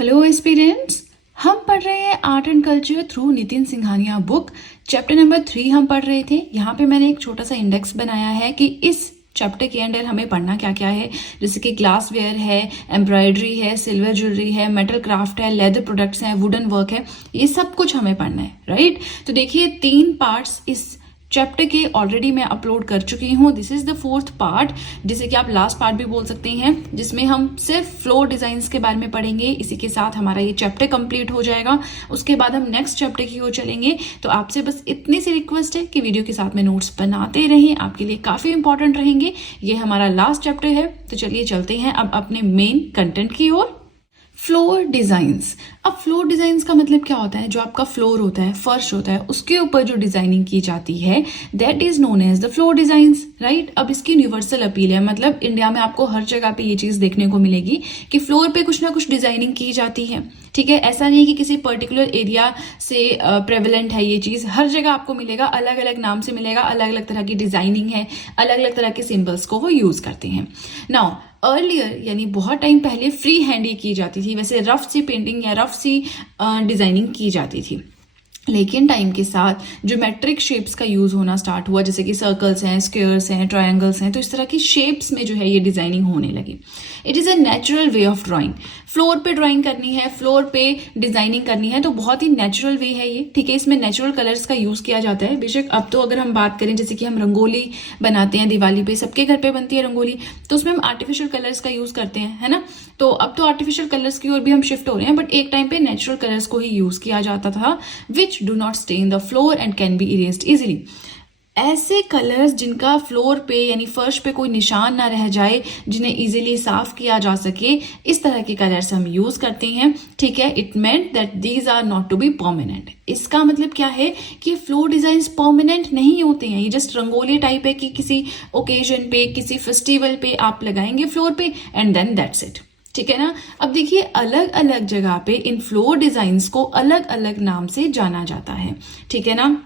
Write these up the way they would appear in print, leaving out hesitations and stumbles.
Hello aspirants, हम पढ़ रहे हैं art and culture through Nitin Singhania book. Chapter number 3 हम पढ़ रहे थे। यहाँ पे मैंने एक छोटा सा इंडेक्स बनाया है कि इस चैप्टर के अंदर हमें पढ़ना क्या क्या है। जैसे कि ग्लास वेयर है, एम्ब्रॉयडरी है, सिल्वर ज्वेलरी है, मेटल क्राफ्ट है, लेदर प्रोडक्ट्स हैं, वुडन वर्क है, ये सब कुछ हमें पढ़ना है, राइट। तो देखिए 3 पार्ट्स इस चैप्टर के ऑलरेडी मैं अपलोड कर चुकी हूँ। This is the 4th part, जिसे कि आप लास्ट पार्ट भी बोल सकते हैं, जिसमें हम सिर्फ फ्लोर डिजाइन्स के बारे में पढ़ेंगे। इसी के साथ हमारा ये चैप्टर कंप्लीट हो जाएगा। उसके बाद हम नेक्स्ट चैप्टर की ओर चलेंगे। तो आपसे बस इतनी सी रिक्वेस्ट है कि वीडियो के साथ में नोट्स बनाते रहें, आपके लिए काफी इंपॉर्टेंट रहेंगे। ये हमारा लास्ट चैप्टर है। तो चलिए चलते हैं अब अपने मेन कंटेंट की ओर। Floor designs. अब फ्लोर डिजाइन्स का मतलब क्या होता है? जो आपका फ्लोर होता है, फर्श होता है, उसके ऊपर जो डिजाइनिंग की जाती है, that is known as the floor designs, right. अब इसकी यूनिवर्सल अपील है, मतलब इंडिया में आपको हर जगह पे ये चीज देखने को मिलेगी कि फ्लोर पे कुछ ना कुछ डिजाइनिंग की जाती है, ठीक है। ऐसा नहीं कि किसी पर्टिकुलर एरिया से प्रेवलेंट है ये चीज, हर जगह आपको मिलेगा, अलग अलग नाम से मिलेगा, अलग अलग तरह की डिजाइनिंग है, अलग अलग तरह के सिंबल्स को वो यूज करते हैं। नाउ अर्लियर यानी बहुत टाइम पहले फ्री हैंड ही की जाती थी, वैसे रफ सी पेंटिंग या रफ सी डिजाइनिंग की जाती थी। लेकिन टाइम के साथ ज्योमेट्रिक शेप्स का यूज होना स्टार्ट हुआ, जैसे कि सर्कल्स हैं, स्क्वायर्स हैं, ट्रायंगल्स हैं, तो इस तरह की शेप्स में जो है ये डिजाइनिंग होने लगी। It is a natural way of drawing. Floor पे ड्राइंग करनी है, फ्लोर पे डिजाइनिंग करनी है, तो बहुत ही नेचुरल वे है ये, ठीक है। इसमें नेचुरल कलर्स का यूज किया जाता है। बेशक अब तो अगर हम बात करें, जैसे कि हम रंगोली बनाते हैं दिवाली पे, सबके घर पे बनती है रंगोली, तो उसमें हम आर्टिफिशियल कलर्स का यूज करते हैं, है ना। तो अब तो आर्टिफिशियल कलर्स की ओर भी हम शिफ्ट हो रहे हैं, बट एक टाइम पे नेचुरल कलर्स को ही यूज किया जाता था, which do not stay in the floor and can be erased easily. ऐसे कलर्स जिनका फ्लोर पे यानी फर्श पे कोई निशान ना रह जाए, जिन्हें इजीली साफ किया जा सके, इस तरह के कलर्स हम यूज करते हैं, ठीक है। It meant that these are not to be permanent. इसका मतलब क्या है कि फ्लोर डिजाइन्स परमानेंट नहीं होते हैं। ये जस्ट रंगोली टाइप है कि किसी ओकेजन पे, किसी फेस्टिवल पे आप लगाएंगे फ्लोर पे एंड देन दैट्स इट, ठीक है ना। अब देखिए अलग अलग जगह पे इन फ्लोर डिजाइन्स को अलग अलग नाम से जाना जाता है, ठीक है ना।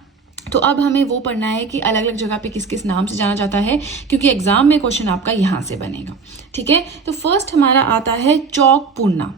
तो अब हमें वो पढ़ना है कि अलग अलग जगह पे किस किस नाम से जाना जाता है, क्योंकि एग्जाम में क्वेश्चन आपका यहां से बनेगा, ठीक है। तो फर्स्ट हमारा आता है चौकपूर्णा।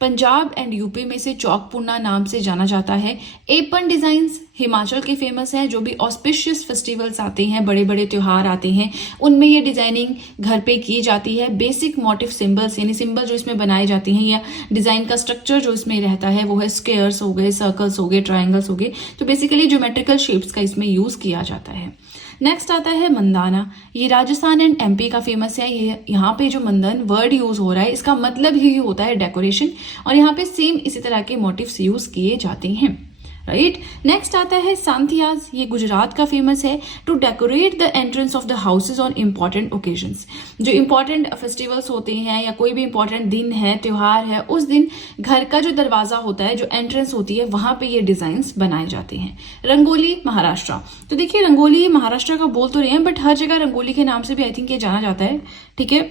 पंजाब एंड यूपी में से चौकपूर्णा नाम से जाना जाता है। एपन डिजाइन्स हिमाचल के फेमस है। जो भी ऑस्पिशियस फेस्टिवल्स आते हैं, बड़े बड़े त्योहार आते हैं, उनमें ये डिजाइनिंग घर पे की जाती है। बेसिक मोटिव सिंबल्स यानी सिंबल जो इसमें बनाए जाते हैं या डिजाइन का स्ट्रक्चर जो इसमें रहता है, वो है स्क्वायर्स हो गए, सर्कल्स हो गए, ट्रायंगल्स हो गए। तो बेसिकली ज्योमेट्रिकल शेप्स का इसमें यूज किया जाता है। नेक्स्ट आता है मंदाना। ये राजस्थान एंड एमपी का फेमस है। ये यहाँ पे जो मंदन वर्ड यूज हो रहा है, इसका मतलब ही होता है डेकोरेशन, और यहाँ पे सेम इसी तरह के मोटिव्स यूज किए जाते हैं, राइट। नेक्स्ट आता है सांथियाज। ये गुजरात का फेमस है। To decorate the entrance of the houses on important occasions. जो इंपॉर्टेंट फेस्टिवल्स होते हैं या कोई भी इंपॉर्टेंट दिन है, त्योहार है, उस दिन घर का जो दरवाजा होता है, जो एंट्रेंस होती है, वहां पे ये डिजाइन्स बनाए जाते हैं। रंगोली महाराष्ट्र। तो देखिए रंगोली महाराष्ट्र का बोल तो रहे हैं, बट हर जगह रंगोली के नाम से भी आई थिंक ये जाना जाता है, ठीक है,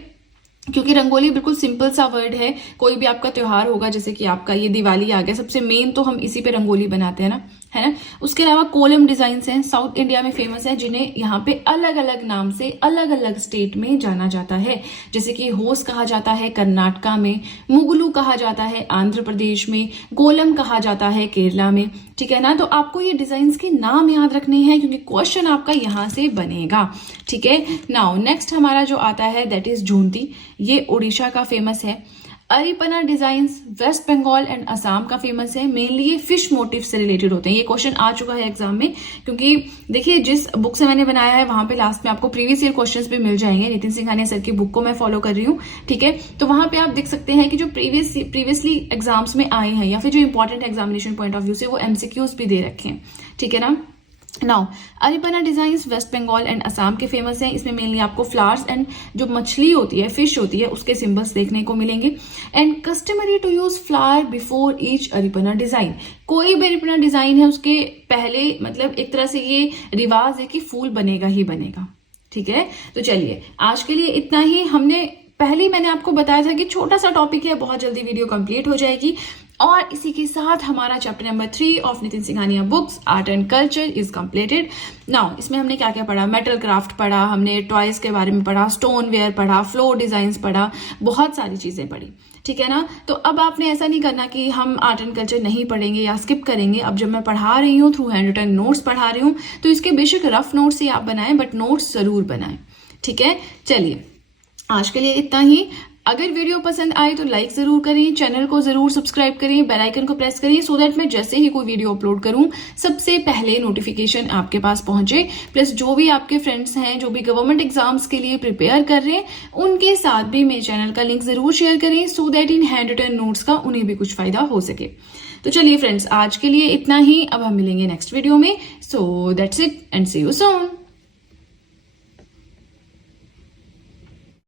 क्योंकि रंगोली बिल्कुल सिंपल सा वर्ड है। कोई भी आपका त्योहार होगा, जैसे कि आपका ये दिवाली आ गया, सबसे मेन तो हम इसी पे रंगोली बनाते हैं ना, है ना। उसके अलावा कोलम डिजाइन्स हैं, साउथ इंडिया में फेमस है, जिन्हें यहाँ पे अलग अलग नाम से अलग अलग स्टेट में जाना जाता है। जैसे कि होस कहा जाता है कर्नाटका में, मुगलू कहा जाता है आंध्र प्रदेश में, कोलम कहा जाता है केरला में, ठीक है ना। तो आपको ये डिजाइन्स के नाम याद रखने हैं, क्योंकि क्वेश्चन आपका यहाँ से बनेगा, ठीक है। नाउ नेक्स्ट हमारा जो आता है दैट इज झूंती। ये उड़ीसा का फेमस है। Aripana designs West Bengal and Assam का फेमस है। मेनली ये फिश मोटिव से रिलेटेड होते हैं। ये क्वेश्चन आ चुका है एग्जाम में, क्योंकि देखिए जिस बुक से मैंने बनाया है वहां पे लास्ट में आपको प्रीवियस ईयर क्वेश्चंस भी मिल जाएंगे। नितिन सिंघानिया सर की बुक को मैं फॉलो कर रही हूँ, ठीक है। तो वहां पे आप देख सकते हैं कि जो प्रीवियसली एग्जाम्स में आए हैं या फिर जो important examination point of view से वो एमसीक्यूज भी दे रखे हैं, ठीक है ना। Now Aripana designs West Bengal and Assam के फेमस हैं। इसमें मेनली आपको फ्लावर्स एंड जो मछली होती है, फिश होती है, उसके सिंबल्स देखने को मिलेंगे। And customary to use flower before each Aripana design. कोई भी अरिपना डिजाइन है उसके पहले, मतलब एक तरह से ये रिवाज है कि फूल बनेगा ही बनेगा, ठीक है। तो चलिए आज के लिए इतना ही। हमने पहले ही मैंने आपको बताया था कि छोटा सा टॉपिक है, बहुत जल्दी वीडियो कंप्लीट हो जाएगी। और इसी के साथ हमारा chapter number 3 of Nitin Singhania books art and culture is completed. Now इसमें हमने क्या क्या पढ़ा, मेटल क्राफ्ट पढ़ा, हमने टॉयज के बारे में पढ़ा, स्टोन वेयर पढ़ा, फ्लोर डिजाइन पढ़ा, बहुत सारी चीजें पढ़ी, ठीक है ना। तो अब आपने ऐसा नहीं करना कि हम आर्ट एंड कल्चर नहीं पढ़ेंगे या स्किप करेंगे। अब जब मैं पढ़ा रही हूँ थ्रू हैंड रिटन नोट्स पढ़ा रही हूँ तो इसके बेशक रफ नोट्स ही आप बनाएं, बट नोट्स जरूर बनाएं, ठीक है। चलिए आज के लिए इतना ही। अगर वीडियो पसंद आए तो लाइक जरूर करें, चैनल को जरूर सब्सक्राइब करें, बेल आइकन को प्रेस करें सो दैट मैं जैसे ही कोई वीडियो अपलोड करूं सबसे पहले नोटिफिकेशन आपके पास पहुंचे। प्लस जो भी आपके फ्रेंड्स हैं जो भी गवर्नमेंट एग्जाम्स के लिए प्रिपेयर कर रहे हैं उनके साथ भी मेरे चैनल का लिंक जरूर शेयर करें so that in hand written notes का उन्हें भी कुछ फायदा हो सके। तो चलिए फ्रेंड्स आज के लिए इतना ही। अब हम मिलेंगे नेक्स्ट वीडियो में। So that's it and see you soon.